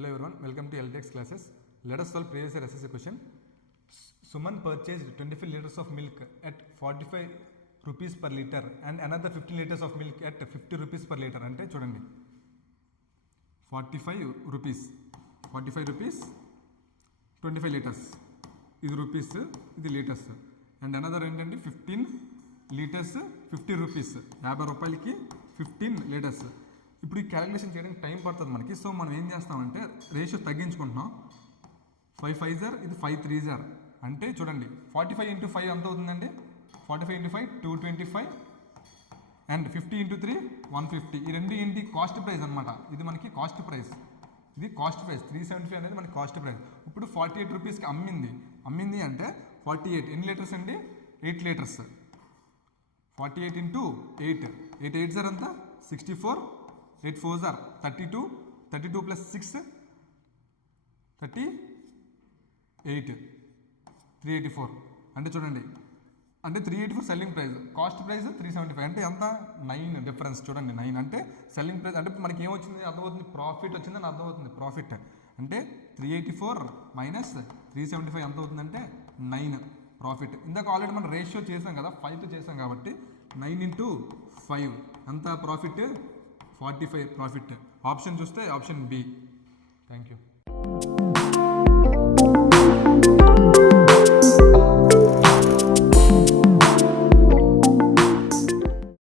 Hello everyone, welcome to LTX classes. Let us solve previous year SSC question. Suman purchased 25 liters of milk at 45 rupees per liter and another 15 liters of milk at 50 rupees per liter. అంటే చూడండి 45 rupees 25 liters ఇది rupees ఇది litres and another ఏంటంటే 15 litres 50 rupees 50 రూపాయలకి 15 litres. ఇప్పుడు ఈ calculation చేయడానికి time పడుతుంది మనకి. సో మనం ఏం చేస్తామంటే రేషియో తగ్గించుకుంటున్నాం. 5 5 జార్ ఇది 5 3 జార్ అంటే చూడండి 45 × 5 ఎంత అవుతుందండి? 45 × 5 225 అండ్ 50 × 3 150. ఈ రెండు ఏంటి? కాస్ట్ ప్రైస్ అనమాట. ఇది మనకి కాస్ట్ ప్రైస్, ఇది కాస్ట్ ప్రైస్. 375 అనేది మనకి కాస్ట్ ప్రైస్. ఇప్పుడు 48 రూపీస్కి అమ్మింది అంటే 48 ఎన్ని లీటర్స్ అండి? 8 లీటర్స్. 48 × 8 8 జార్ అంతా 64 8 4 జార్ 32 32 + 6 38 384 అంటే చూడండి అంటే 384 సెల్లింగ్ ప్రైస్, కాస్ట్ ప్రైస్ 375 అంటే ఎంత? 9 డిఫరెన్స్ చూడండి. 9 అంటే సెల్లింగ్ ప్రైస్ అంటే మనకి ఏమొచ్చింది అర్థమవుతుంది, ప్రాఫిట్ వచ్చిందని అర్థమవుతుంది. ప్రాఫిట్ అంటే 384 - 375 ఎంత అవుతుందంటే 9 ప్రాఫిట్. ఇందాక ఆల్రెడీ మనం రేషియో చేసాం కదా, 5తో చేసాం కాబట్టి 9 × 5 ఎంత ప్రాఫిట్? 45 ప్రాఫిట్. ఆప్షన్ చూస్తే ఆప్షన్ బి. Thank you.